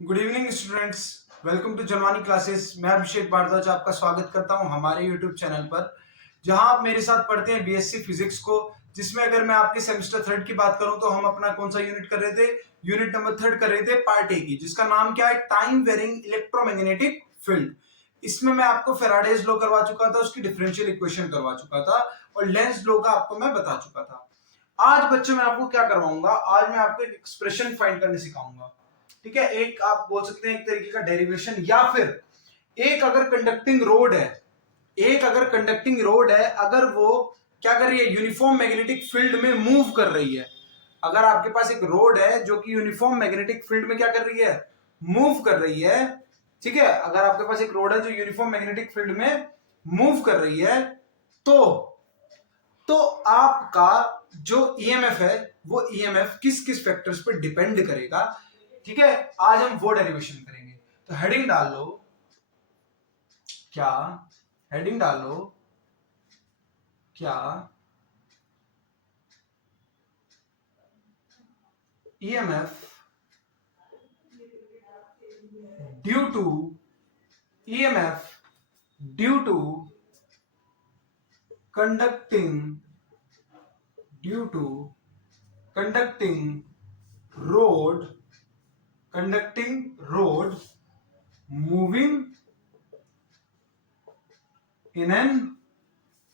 Good evening students, welcome to Janvani classes. मैं अभिषेक भारद्वाज आपका स्वागत करता हूं हमारे यूट्यूब चैनल पर, जहां आप मेरे साथ पढ़ते हैं बीएससी फिजिक्स को। जिसमें अगर मैं आपके सेमेस्टर थर्ड की बात करूं तो हम अपना कौन सा यूनिट कर रहे थे? यूनिट नंबर थर्ड कर रहे थे पार्ट ए की, जिसका नाम क्या है? Time varying electromagnetic field. इसमें मैं आपको फेराडेज लॉ करवा चुका था, उसकी डिफरेंशियल इक्वेशन करवा चुका था और लेंज लॉ का आपको मैं बता चुका था। आज बच्चों मैं आपको क्या करवाऊंगा? आज मैं आपको एक एक्सप्रेशन फाइंड करने सिखाऊंगा। ठीक है, एक आप बोल सकते हैं एक तरीके का डेरिवेशन, या फिर एक अगर कंडक्टिंग रोड है, अगर वो क्या कर रही है? यूनिफॉर्म मैग्नेटिक फील्ड में मूव कर रही है। अगर आपके पास एक रोड है जो कि यूनिफॉर्म मैग्नेटिक फील्ड में क्या कर रही है? मूव कर रही है। ठीक है, अगर आपके पास एक रोड है जो यूनिफॉर्म मैग्नेटिक फील्ड में मूव कर रही है, तो आपका जो ईएमएफ है वो ईएमएफ किस किस फैक्टर्स पर डिपेंड करेगा। ठीक है, आज हम वो डेरिवेशन करेंगे। तो हेडिंग डाल लो, क्या हेडिंग डाल लो, क्या EMF due to EMF due to conducting due to conducting rod moving in an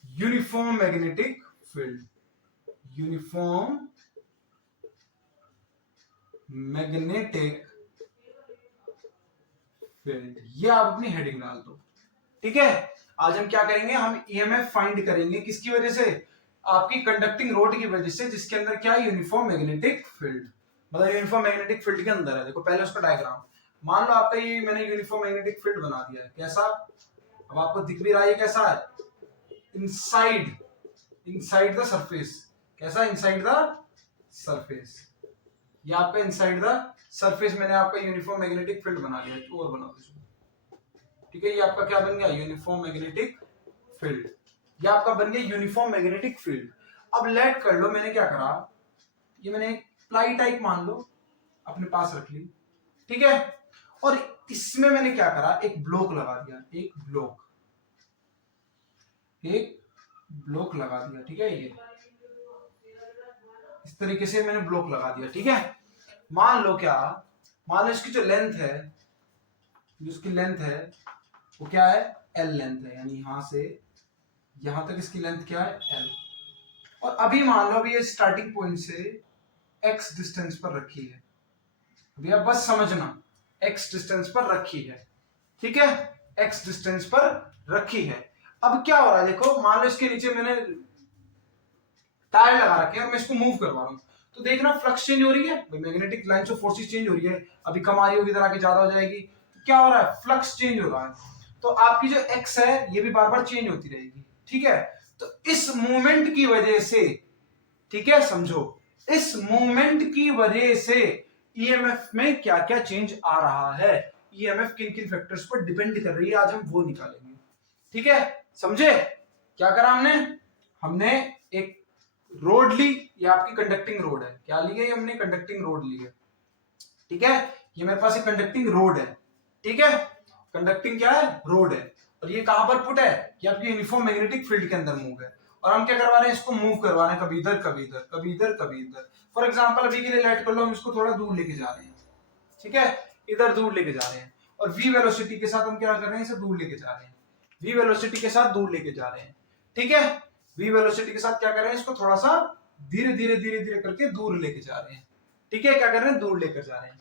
uniform magnetic field, uniform magnetic field. ये आप अपनी हेडिंग डाल दो। ठीक है, आज हम क्या करेंगे? हम ईएमएफ फाइंड करेंगे। किसकी वजह से? आपकी कंडक्टिंग रोड की वजह से, जिसके अंदर क्या है? Uniform magnetic field. मतलब यूनिफॉर्म मैग्नेटिक फील्ड के अंदर है। देखो पहले उसका डायग्राम मान लो। आपका ये मैंने यूनिफॉर्म मैग्नेटिक फील्ड बना दिया है। कैसा? अब आपको दिख भी रहा है कैसा है? Inside the surface. कैसा? Inside the surface. ये आपका इनसाइड द सरफेस मैंने आपका यूनिफॉर्म मैग्नेटिक फील्ड बना लिया। और बना दो। ठीक है, ये आपका क्या बन गया? Uniform magnetic field. ये आपका बन गया यूनिफॉर्म मैग्नेटिक फील्ड। अब लेट कर लो, मैंने क्या करा? ये मैंने एक प्लाई टाइप मान लो अपने पास रख ली। ठीक है, और इसमें मैंने क्या करा? एक ब्लॉक लगा दिया। एक ब्लॉक लगा दिया। ठीक है, ये इस तरीके से मैंने ब्लॉक लगा दिया। ठीक है, मान लो क्या? मान लो इसकी जो लेंथ है, वो क्या है? एल लेंथ है। यानी यहां से यहां तक इसकी लेंथ क्या है? एल। और अभी मान लो अभी ये स्टार्टिंग पॉइंट से एक्स डिस्टेंस पर रखी है। अभी आप बस समझना, एक्स डिस्टेंस पर रखी है। ठीक है, एक्स डिस्टेंस पर रखी है। अब क्या हो रहा है? देखो मान लो इसके नीचे मैंने टायर लगा रखे हैं और मैं इसको मूव करवा रहा हूं, तो देखना फ्लक्स चेंज हो रही है। Magnetic lines of forces change हो रही है। अभी कम आ रही होगी, इधर आके ज्यादा हो जाएगी। तो क्या हो रहा है? फ्लक्स चेंज हो रहा है। तो आपकी जो एक्स है ये भी बार बार चेंज होती रहेगी। ठीक है, तो इस मूवमेंट की वजह से, ठीक है समझो, इस मूवमेंट की वजह से ईएमएफ में क्या क्या चेंज आ रहा है, ईएमएफ किन किन फैक्टर्स पर डिपेंड कर रही है, आज हम वो निकालेंगे। ठीक है, समझे? क्या करा हमने? हमने एक रोड ली। ये आपकी कंडक्टिंग रोड है। क्या ली है? हमने कंडक्टिंग रोड ली है। ठीक है, ये मेरे पास एक कंडक्टिंग रोड है। ठीक है, कंडक्टिंग क्या है? रोड है। और ये कहां पर पुट है? ये आपकी यूनिफॉर्म मैग्नेटिक फील्ड के अंदर मूव है। और हम क्या करवा रहे हैं? इसको मूव करवा रहे हैं, कभी इधर कभी इधर, कभी इधर कभी इधर। फॉर एग्जाम्पल अभी के लिए लेट कर लो, हम इसको थोड़ा दूर लेके जा रहे हैं। ठीक है, इधर दूर लेके जा रहे हैं। और वी वेलोसिटी के साथ हम क्या कर रहे हैं? इसे दूर लेके जा रहे हैं। वी वेलोसिटी के साथ दूर लेके जा रहे हैं। ठीक है, वी वेलोसिटी के साथ क्या कर रहे हैं? इसको थोड़ा सा धीरे धीरे धीरे धीरे करके दूर लेके जा रहे हैं। ठीक है, क्या कर रहे हैं? दूर लेकर जा रहे हैं।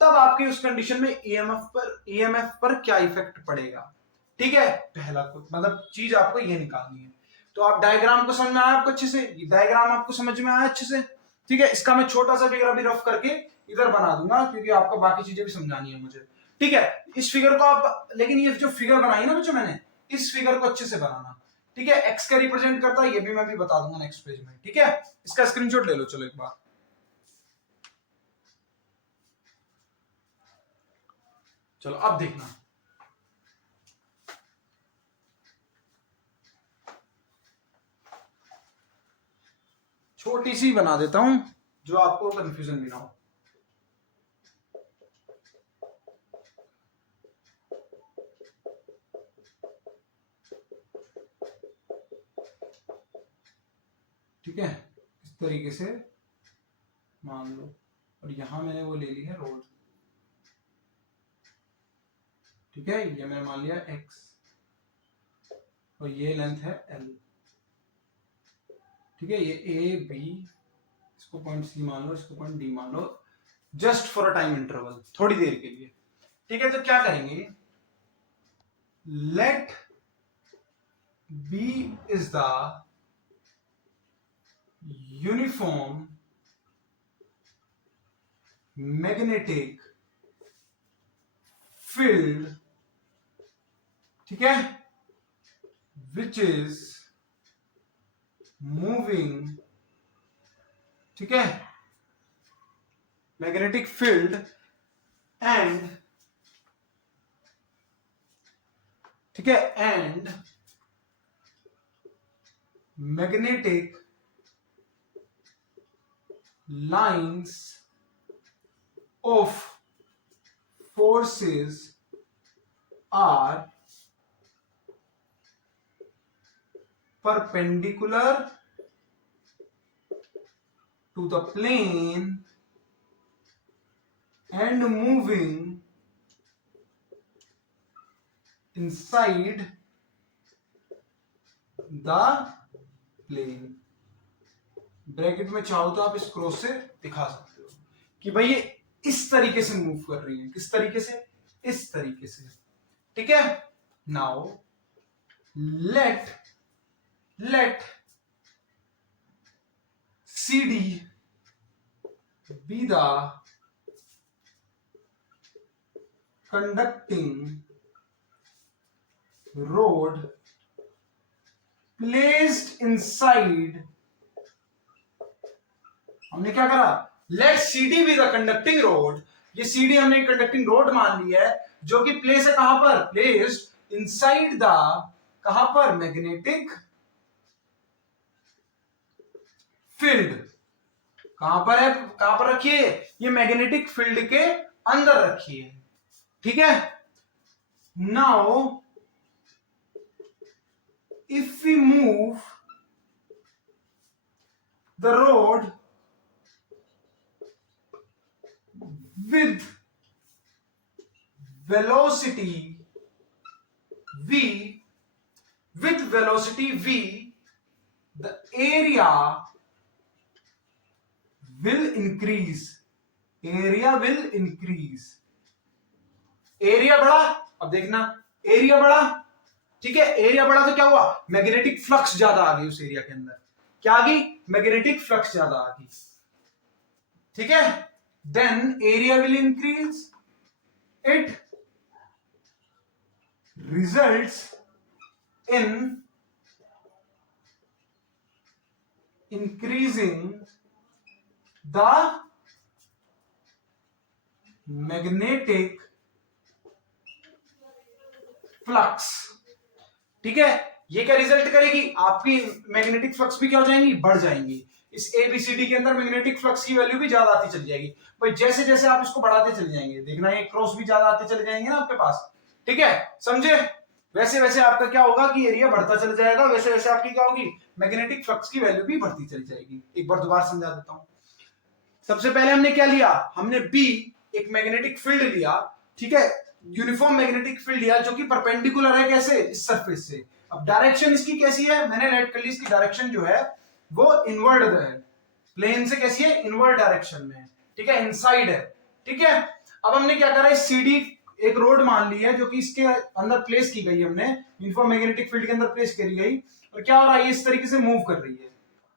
तब आपकी उस कंडीशन में ईएमएफ पर क्या इफेक्ट पड़ेगा? ठीक है, पहला कुछ मतलब चीज आपको ये निकालनी है। तो आप डायग्राम को समझ में आया आपको अच्छे से? डायग्राम आपको समझ में आया अच्छे से? ठीक है, इसका मैं छोटा सा फिगर अभी रफ करके इधर बना दूंगा, क्योंकि आपको बाकी चीजें भी समझानी है मुझे। ठीक है, इस फिगर को आप, लेकिन ये जो फिगर बनाई ना बच्चों मैंने, इस फिगर को अच्छे से बनाना। ठीक है, एक्स का रिप्रेजेंट करता है, ये भी मैं भी बता दूंगा नेक्स्ट पेज में। ठीक है, इसका स्क्रीनशॉट ले लो चलो एक बार। चलो अब देखना, छोटी सी बना देता हूं जो आपको कंफ्यूजन भी ना हो। है, इस तरीके से मान लो, और यहां मैंने वो ले ली है रोड, ठीक है, ये मैंने मान लिया x, और ये लेंथ है l, ठीक है, ये a b, इसको पॉइंट c मान लो, इसको पॉइंट d मान लो, just for a time interval, थोड़ी देर के लिए, ठीक है। तो क्या करेंगे, let b is the uniform magnetic field, ठीक है, विच इज मूविंग, ठीक है, मैग्नेटिक फील्ड एंड, ठीक है, and magnetic lines of forces are perpendicular to the plane and moving inside the plane। Bracket में चाहो तो आप इस क्रॉस से दिखा सकते हो कि भाई ये इस तरीके से मूव कर रही है, किस तरीके से, इस तरीके से, ठीक है। Now let CD be the conducting rod placed inside, हमने क्या करा, let CD be the conducting rod, ये CD हमने कंडक्टिंग रोड मान ली है, जो कि प्लेस है कहां पर, प्लेस्ड इनसाइड द, कहां पर, मैग्नेटिक फील्ड, कहां पर है, कहां पर रखी है, ये मैग्नेटिक फील्ड के अंदर रखी है, ठीक है। Now if we move the rod with velocity v, with velocity v, the area will increase, area will increase, area बढ़ा, अब देखना एरिया बढ़ा, ठीक है, एरिया बढ़ा तो क्या हुआ, मैग्नेटिक फ्लक्स ज्यादा आ गई उस एरिया के अंदर, क्या आ गई, मैग्नेटिक फ्लक्स ज्यादा आ गई, ठीक है। then area will increase, it results in increasing the magnetic flux, ठीक है। ये क्या रिजल्ट करेगी, आपकी मैग्नेटिक फ्लक्स भी क्या हो जाएंगी, बढ़ जाएंगी, इस ABCD के अंदर मैग्नेटिक फ्लक्स की वैल्यू भी ज्यादा आती चली जाएगी, भाई जैसे जैसे आप इसको बढ़ाते चले जाएंगे, देखना ये क्रॉस भी ज्यादा आते चले जाएंगे ना आपके पास, ठीक है, समझे, वैसे वैसे आपका क्या होगा कि एरिया बढ़ता चला जाएगा, वैसे वैसे आपकी क्या होगी, मैग्नेटिक फ्लक्स की वैल्यू भी बढ़ती चली जाएगी। एक बार दोबारा समझा देता हूं, सबसे पहले हमने क्या लिया, हमने B एक मैग्नेटिक फील्ड लिया, ठीक है, यूनिफॉर्म मैग्नेटिक फील्ड लिया जो कि परपेंडिकुलर है कैसे, इस सरफेस से। अब डायरेक्शन इसकी कैसी है, मैंने रेड कर ली, इसकी डायरेक्शन जो है वो इनवर्ड है, प्लेन से कैसी है, इनवर्ड डायरेक्शन में, ठीक है, इनसाइड है, ठीक है। अब हमने क्या करा, इस CD एक रोड मान ली है जो कि इसके अंदर प्लेस की गई, हमने यूनिफॉर्म मैग्नेटिक फील्ड के अंदर प्लेस करी गई, और क्या हो रहा है, ये इस तरीके से मूव कर रही है,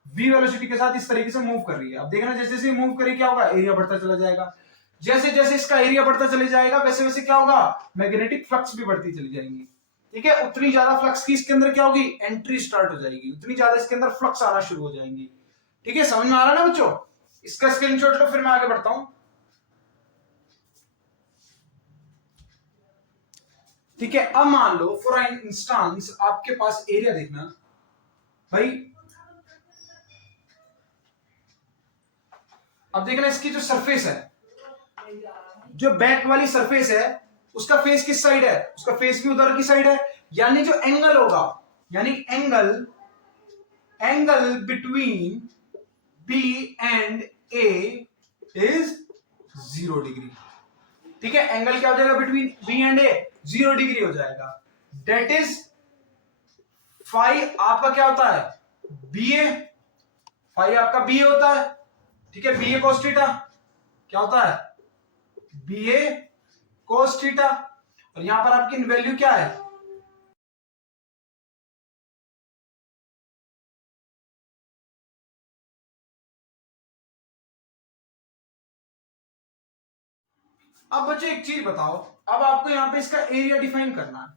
v वेलोसिटी के साथ इस तरीके से मूव कर रही है। अब देखना जैसे जैसे मूव करेगी क्या होगा, एरिया बढ़ता चला जाएगा, जैसे जैसे इसका एरिया बढ़ता चले जाएगा वैसे वैसे क्या होगा, मैग्नेटिक फ्लक्स भी बढ़ती चली जाएंगी, ठीक है। उतनी ज्यादा फ्लक्स की इसके अंदर क्या होगी, एंट्री स्टार्ट हो जाएगी, उतनी ज्यादा इसके अंदर फ्लक्स आना शुरू हो जाएंगी, ठीक है, समझ में आ रहा ना बच्चों, इसका स्क्रीनशॉट लो, फिर मैं आगे बढ़ता हूं, ठीक है। अब मान लो फॉर एन इंस्टांस आपके पास एरिया, देखना भाई, अब देखना इसकी जो सरफेस है, जो बैक वाली सरफेस है, उसका फेस किस साइड है, उसका फेस भी उधर की साइड है, यानी जो एंगल होगा, यानी angle between B and A is 0 degree. ठीक है, एंगल क्या हो जाएगा between B and A? 0 degree हो जाएगा। डेट इज फाई आपका क्या होता है? B A. फाई आपका बी ए होता है। ठीक है, बी ए cos थीटा क्या होता है? बी ए cos थीटा। और यहां पर आपकी वैल्यू क्या है? अब बच्चे एक चीज बताओ, अब आपको यहाँ पे इसका एरिया डिफाइन करना है,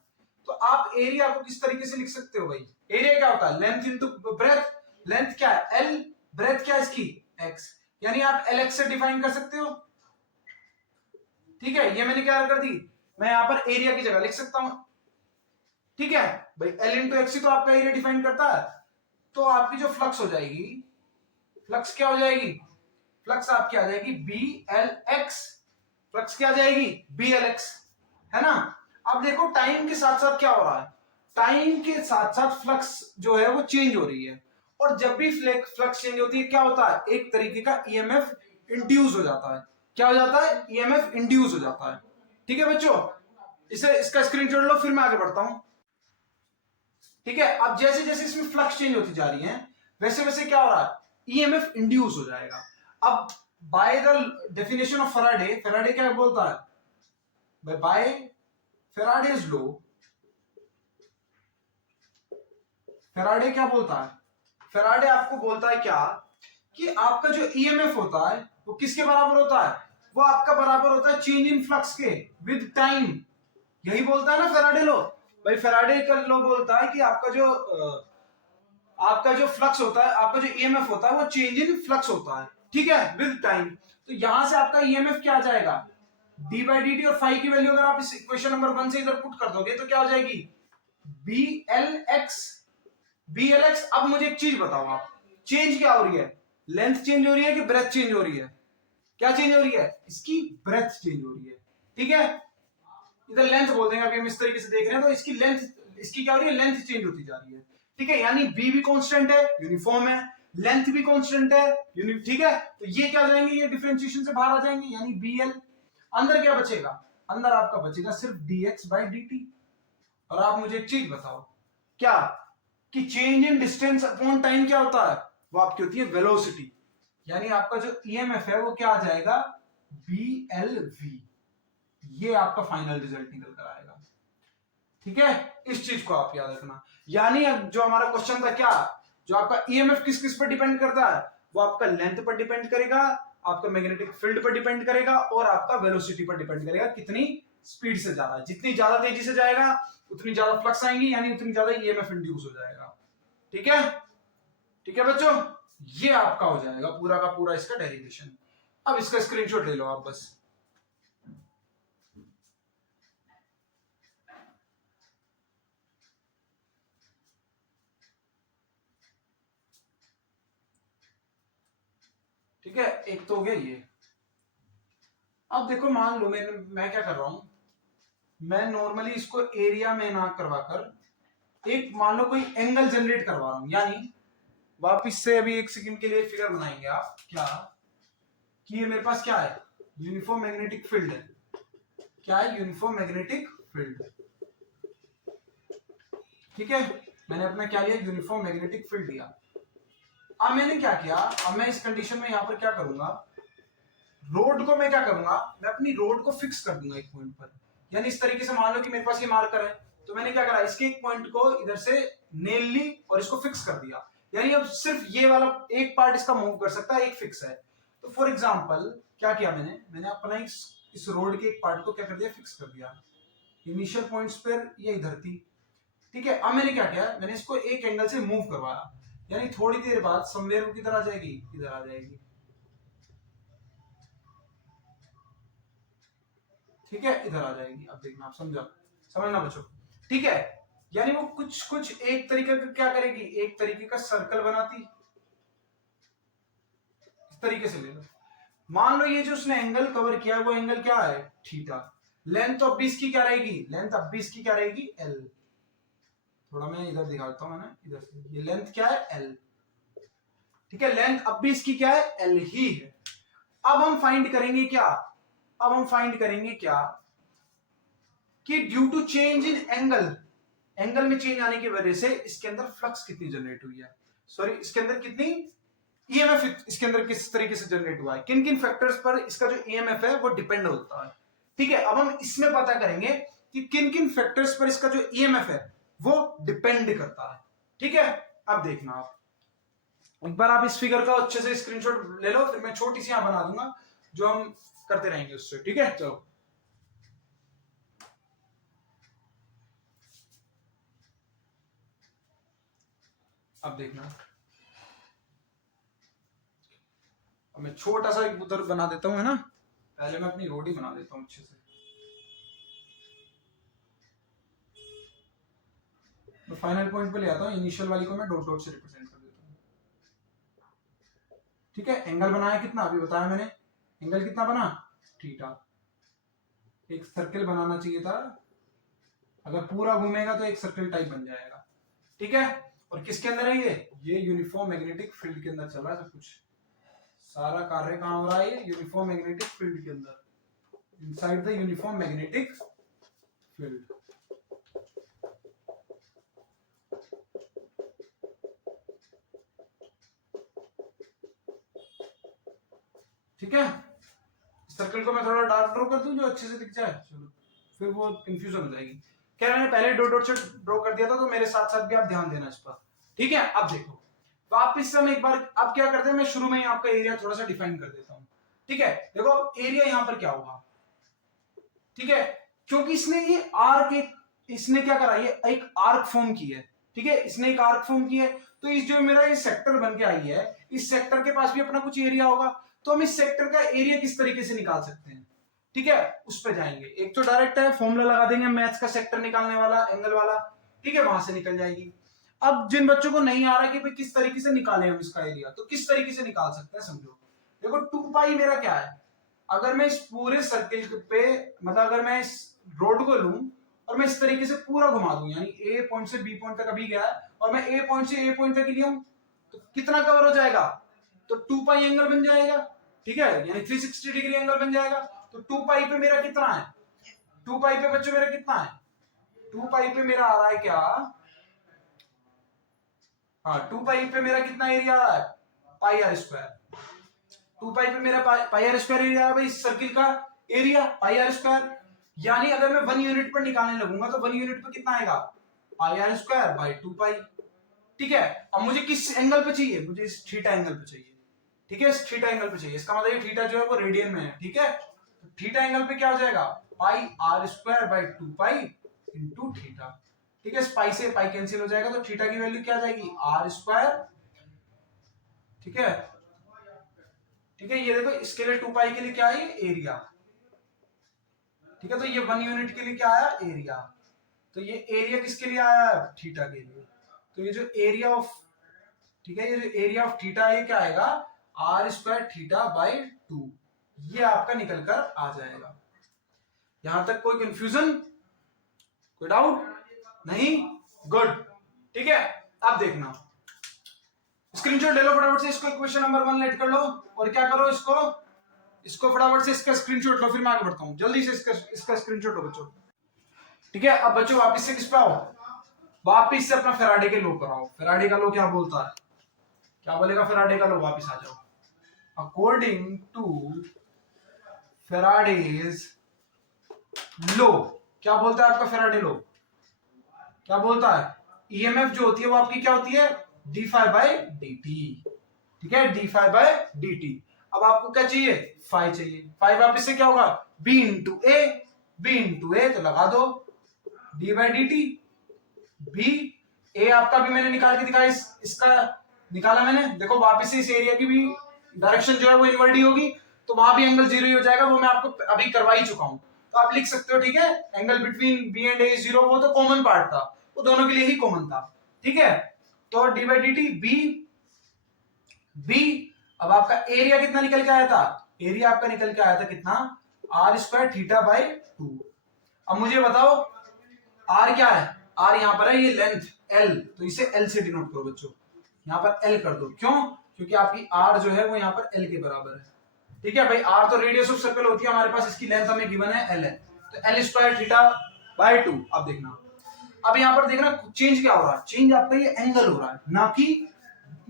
तो आप एरिया को किस तरीके से लिख सकते हो भाई? एरिया क्या होता है? Length into breadth. लेंथ क्या है? एल। ब्रेथ क्या है इसकी? एक्स। यानी आप एल एक्स से डिफाइन कर सकते हो। ठीक है, ये मैंने क्या कर दी, मैं यहां पर एरिया की जगह लिख सकता हूं। ठीक है भाई, एल इंटू एक्स ही तो आपका एरिया डिफाइन करता है। तो आपकी जो फ्लक्स हो जाएगी, फ्लक्स क्या हो जाएगी? फ्लक्स आपकी आ जाएगी बी एल एक्स। फ्लक्स क्या आ जाएगी? बी एल एक्स, है ना? अब देखो टाइम के साथ साथ क्या हो रहा है, टाइम के साथ साथ फ्लक्स जो है वो चेंज हो रही है। और जब भी फ्लक्स चेंज होती है क्या होता है? एक तरीके का ईएमएफ इंड्यूस हो जाता है। क्या हो जाता है? ईएमएफ इंड्यूस हो जाता है। ठीक है बच्चों, इसे इसका स्क्रीनशॉट लो, फिर मैं आगे बढ़ता हूं। ठीक है, अब जैसे जैसे इसमें फ्लक्स चेंज होती जा रही है, वैसे वैसे क्या हो रहा है? ईएमएफ इंड्यूस हो जाएगा। अब by the definition of Faraday, Faraday क्या बोलता है? बाय फैराडेज लॉ, फैराडे क्या बोलता है? फैराडे आपको बोलता है क्या, कि आपका जो ईएमएफ होता है वो किसके बराबर होता है? वो आपका बराबर होता है चेंज इन फ्लक्स के विद टाइम। यही बोलता है ना फैराडे लॉ। भाई फैराडे का लॉ बोलता है कि आपका जो फ्लक्स होता है, आपका जो ईएमएफ होता है वो चेंज इन फ्लक्स होता है। ठीक है, विद टाइम। तो यहां से आपका ईएमएफ क्या आ जाएगा? D by D T. और फाई की वैल्यू अगर आप इस इक्वेशन नंबर 1 से इधर पुट कर दोगे तो क्या हो जाएगी? B L X. B L X. अब मुझे एक चीज बताओ, आप चेंज क्या हो रही है? लेंथ चेंज हो रही है कि ब्रेथ चेंज हो रही है? क्या चेंज हो रही है? इसकी ब्रेथ चेंज हो रही है। ठीक है, इधर लेंथ बोल देंगे, अभी हम इस तरीके से देख रहे हैं तो इसकी लेंथ, इसकी क्या हो रही है? लेंथ चेंज होती जा रही है। ठीक है, यानी बी भी कांस्टेंट है, यूनिफॉर्म है, लेंथ भी कांस्टेंट है, ठीक है। तो ये क्या हो जाएंगे? ये डिफरेंशिएशन से बाहर आ जाएंगे, यानी बी एल। अंदर क्या बचेगा? अंदर आपका बचेगा सिर्फ dx बाई dt। और आप मुझे एक चीज बताओ, क्या कि change in distance upon time क्या होता है? वो आपकी होती है वेलोसिटी। यानी आपका जो ईएमएफ है वो क्या आ जाएगा? B L V. ये आपका फाइनल रिजल्ट निकल कर आएगा। ठीक है, इस चीज को आप याद रखना। यानी अब जो हमारा क्वेश्चन था, क्या जो आपका ईएमएफ किस किस पर डिपेंड करता है? वो आपका लेंथ पर डिपेंड करेगा, आपका मैग्नेटिक फील्ड पर डिपेंड करेगा, और आपका वेलोसिटी पर डिपेंड करेगा, कितनी स्पीड से जा रहा है। जितनी ज्यादा तेजी से जाएगा उतनी ज्यादा फ्लक्स आएंगी, यानी उतनी ज्यादा ईएमएफ इंड्यूस हो जाएगा। ठीक है, ठीक है बच्चों, ये आपका हो जाएगा पूरा का पूरा इसका डेरिवेशन। अब इसका स्क्रीनशॉट ले लो आप बस। ठीक है, एक तो हो गया ये। अब देखो मान लो मैं क्या कर रहा हूं, मैं नॉर्मली इसको एरिया में ना करवाकर एक मान लो कोई एंगल जनरेट करवा रहा हूं। यानी वापिस से अभी एक सेकंड के लिए फिगर बनाएंगे आप, क्या कि ये मेरे पास क्या है? यूनिफॉर्म मैग्नेटिक फील्ड है। क्या है? Uniform magnetic field. ठीक है, मैंने अपना क्या लिया? यूनिफॉर्म मैग्नेटिक फील्ड लिया। अब मैंने क्या किया, अब मैं इस कंडीशन में यहां पर क्या करूंगा, रोड को मैं क्या करूंगा, मैं अपनी रोड को फिक्स कर दूंगा एक पॉइंट पर। यानी इस तरीके से मान लो कि मेरे पास ये मार्कर है, तो मैंने क्या करा, इसके एक पॉइंट को इधर से नेल ली और इसको फिक्स कर दिया। यानी अब सिर्फ ये वाला एक पार्ट इसका मूव कर सकता है, एक फिक्स है। तो फॉर एग्जाम्पल क्या किया मैंने अपना इस रोड के एक पार्ट को क्या कर दिया? फिक्स कर दिया। इनिशियल पॉइंट्स पर ये इधर थी। ठीक है, अब मैंने क्या किया, मैंने इसको एक एंगल से मूव करवाया। यानी थोड़ी देर बाद समवेयर वो किधर आ जाएगी? इधर आ जाएगी। ठीक है, इधर आ जाएगी। अब देखना, आप समझना बच्चों। ठीक है, यानी वो कुछ कुछ एक तरीके का क्या करेगी? एक तरीके का सर्कल बनाती। इस तरीके से ले लो। मान लो ये जो उसने एंगल कवर किया वो एंगल क्या है? थीटा। लेंथ अब भी इसकी क्या रहेगी? लेंथ अब भी इसकी क्या रहेगी? एल। थोड़ा मैं इधर दिखाता हूं, मैंने इधर से, ये लेंथ क्या है? एल। ठीक है, लेंथ अब भी इसकी क्या है, एल ही है। अब हम फाइंड करेंगे क्या, अब हम फाइंड करेंगे क्या कि due to change in angle, angle में चेंज आने की वजह से इसके अंदर फ्लक्स कितनी जनरेट हुई है, सॉरी इसके अंदर कितनी ईएमएफ इसके अंदर किस तरीके से जनरेट हुआ है, किन किन फैक्टर्स पर इसका जो ईएमएफ है वो डिपेंड होता है। ठीक है, अब हम इसमें पता करेंगे कि किन किन फैक्टर्स पर इसका जो ईएमएफ है वो डिपेंड करता है। ठीक है, अब देखना आप एक बार आप इस फिगर का अच्छे से स्क्रीनशॉट ले लो, फिर मैं छोटी सी यहां बना दूंगा जो हम करते रहेंगे उससे। ठीक है, चलो अब देखना, अब मैं छोटा सा एक उधर बना देता हूं, है ना, पहले मैं अपनी रोड ही बना देता हूं अच्छे से। मैं फाइनल पॉइंट पे ले आता हूं, इनिशियल वाली को मैं डॉट डॉट से रिप्रेजेंट कर देता हूं। ठीक है, एंगल बनाया कितना, अभी बताया मैंने, एंगल कितना बना, थीटा। एक सर्किल बनाना चाहिए था, अगर पूरा घूमेगा तो एक सर्किल टाइप बन जाएगा। ठीक है, और किसके अंदर है ये यूनिफॉर्म मैग्नेटिक फील्ड के अंदर चल रहा है सब कुछ, सारा कार्य कहां हो रहा है, ये यूनिफॉर्म मैग्नेटिक फील्ड के अंदर, inside the uniform magnetic field. ठीक है, सर्कल को मैं थोड़ा डार्क ड्रॉ कर दूं जो अच्छे से दिख जाए, चलो फिर वो कंफ्यूजन हो जाएगी। क्या मैंने पहले डॉट डॉट से ड्रॉ कर दिया था, तो मेरे साथ साथ भी आप ध्यान देना इस पर। ठीक है, अब देखो वापिस से हम एक बार अब क्या करते हैं, मैं शुरू में ही आपका एरिया थोड़ा सा डिफाइन कर देता हूं। ठीक है, देखो एरिया यहां पर क्या होगा, ठीक है, क्योंकि इसने ये आर्क, इसने क्या करा, ये एक आर्क फॉर्म की है। ठीक है, इसने एक आर्क फॉर्म की है, तो इस जो मेरा ये सेक्टर बन के आई है, इस सेक्टर के पास भी अपना कुछ एरिया होगा, तो हम इस सेक्टर का एरिया किस तरीके से निकाल सकते हैं। ठीक है, उस पर जाएंगे, एक तो डायरेक्ट है, फॉर्मूला लगा देंगे मैथ्स का, सेक्टर निकालने वाला, एंगल वाला। ठीक है, वहां से निकल जाएगी। अब जिन बच्चों को नहीं आ रहा कि भाई किस तरीके से निकालें हम इसका एरिया, तो किस तरीके से निकाल सकते हैं समझो। देखो 2 पाई मेरा क्या है, अगर मैं इस पूरे सर्किल पे, मतलब अगर मैं इस रोड को लूं और मैं इस तरीके से पूरा घुमा दूं, यानी ए पॉइंट से बी पॉइंट तक अभी गया है, और मैं ए पॉइंट से ए पॉइंट तक लिया हूं, तो कितना कवर हो जाएगा, तो 2 पाई एंगल बन जाएगा। ठीक है, यानी 360 डिग्री एंगल बन जाएगा। तो 2 पाई पे मेरा कितना है, 2 पाई पे बच्चों मेरा कितना है, 2 पाई पे मेरा आ रहा है क्या, हाँ 2 पाई पे मेरा कितना एरिया आ रहा है, पाई आर स्क्वायर। 2 पाई पे मेरा पाई आर स्क्वायर एरिया है भाई, इस सर्किल का एरिया पाई आर स्क्वायर। यानी अगर मैं 1 यूनिट पर निकालने लगूंगा तो 1 यूनिट पर कितना आएगा, पाई आर स्क्वायर बाई 2 पाई। ठीक है, अब मुझे किस एंगल पे चाहिए, मुझे इस थीटा एंगल पे चाहिए। ठीक है, इस थीटा एंगल पे चाहिए, इसका मतलब ये थीटा जो है वो रेडियन में है। ठीक है, तो थीटा एंगल पे क्या हो जाएगा, pi R square by 2 pi into theta. ठीक है, पाई से पाई कैंसिल हो जाएगा, तो थीटा की वैल्यू क्या आ जाएगी, आर स्क्वायर। ठीक है, ठीक है, ये देखो इसके लिए 2 पाई के लिए क्या है, एरिया। ठीक है, तो ये 1 यूनिट के लिए क्या आया, एरिया। तो ये एरिया किसके लिए आया, थीटा के लिए। तो ये जो एरिया ऑफ, ठीक है, ये जो एरिया ऑफ थीटा है ये क्या आएगा, आर स्क्वायर थीटा बाई 2, ये आपका निकल कर आ जाएगा। यहां तक कोई कंफ्यूजन, कोई डाउट नहीं, गुड। ठीक है, अब देखना, स्क्रीनशॉट ले लो फटाफट से, इसको क्वेश्चन नंबर 1 लेट कर लो, और क्या करो, इसको फटाफट से इसका स्क्रीनशॉट लो, फिर मैं आगे बढ़ता हूं, जल्दी से इसका स्क्रीनशॉट लो बच्चों। ठीक है, अब बच्चों वापिस से किस पे आओ, वापिस से अपना फेराडे के लो पर आओ। फेराडे का लो क्या बोलता है, क्या बोलेगा फेराडे का लो, वापिस आ जाओ। अकॉर्डिंग टू फेराडेज लो, क्या बोलता है आपका फेराडे लो, क्या बोलता है, ईएमएफ जो होती है वो आपकी क्या होती है, d phi by D t. ठीक है, d phi by D t. अब आपको क्या चाहिए, फाई चाहिए, फाई वापिस से क्या होगा, B into A, B into A तो लगा दो D by D T. B A आपका भी मैंने निकाल के दिखाया, इसका निकाला मैंने, देखो वापिस से इस एरिया की भी डायरेक्शन जो है वो इनवर्ट ही होगी, तो वहां भी एंगल 0 ही हो जाएगा, वो मैं आपको अभी करवा ही चुका हूं, तो आप लिख सकते हो। ठीक है, angle between B and A 0, वो तो कॉमन पार्ट था, वो दोनों के लिए ही कॉमन था। ठीक है, तो d by D T B, B अब आपका एरिया कितना निकल के आया था, एरिया आपका निकल के आया था कितना, आर स्क्वायर थीटा बाई 2। अब मुझे बताओ आर क्या है, आर यहां पर है ये लेंथ एल, तो इसे एल से डिनोट करो बच्चों, यहां पर एल कर दो, क्यों, क्योंकि आपकी आर जो है वो यहाँ पर एल के बराबर है। ठीक है भाई, आर तो रेडियस ऑफ सर्कल होती है हमारे पास, इसकी लेंथ हमें गिवन है एल है, तो एल स्क्वायर थीटा बाय 2। अब देखना, अब यहाँ पर देखना चेंज क्या हो रहा है, चेंज आपका ये एंगल हो रहा है, ना कि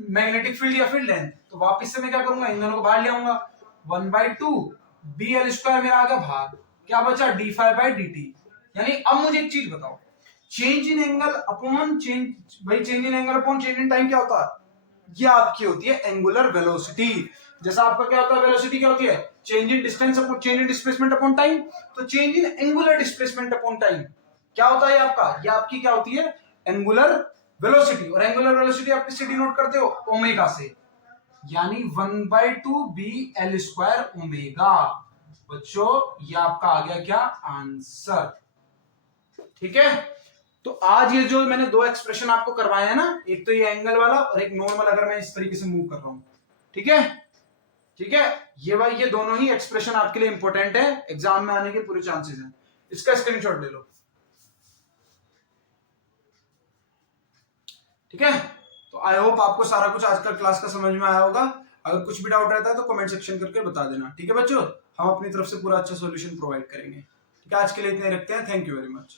मैग्नेटिक फील्ड या फिर लेंथ। तो वापस से मैं क्या करूंगा, इन दोनों को बाहर ले आऊंगा, 1/2 बी एल स्क्वायर मेरा आ गया बाहर, क्या बचा D phi by D T. यानी अब मुझे एक चीज बताओ, change in angle upon change, भाई change in angle upon change in time क्या होता है, ये आपकी होती है एंगुलर वेलोसिटी। जैसा आपका क्या होता है, वेलोसिटी क्या होती है, change in distance upon change in displacement upon time, तो change in angular displacement upon time क्या होता है आपका, ये आपकी क्या होती है एंगुलर वेलोसिटी। और एंगुलर वेलोसिटी आप किससे डिनोट करते हो, ओमेगा से, यानी 1/2 बी एल स्क्वायर ओमेगा। बच्चों ये आपका आ गया क्या आंसर। ठीक है, तो आज ये जो मैंने दो एक्सप्रेशन आपको करवाए हैं ना, एक तो ये एंगल वाला और एक नॉर्मल, अगर मैं इस तरीके से मूव कर रहा हूं, ठीक है, ठीक है, ये भाई ये दोनों ही एक्सप्रेशन आपके लिए इंपॉर्टेंट है, एग्जाम में आने के पूरे चांसेस हैं, इसका स्क्रीनशॉट ले लो। ठीक है, तो आई होप आपको सारा कुछ आज का क्लास का समझ में आया होगा। अगर कुछ भी डाउट रहता है तो कमेंट सेक्शन करके बता देना। ठीक है बच्चों, हम अपनी तरफ से पूरा अच्छा सॉल्यूशन प्रोवाइड करेंगे। ठीक है, आज के लिए इतना ही रखते हैं, थैंक यू वेरी मच।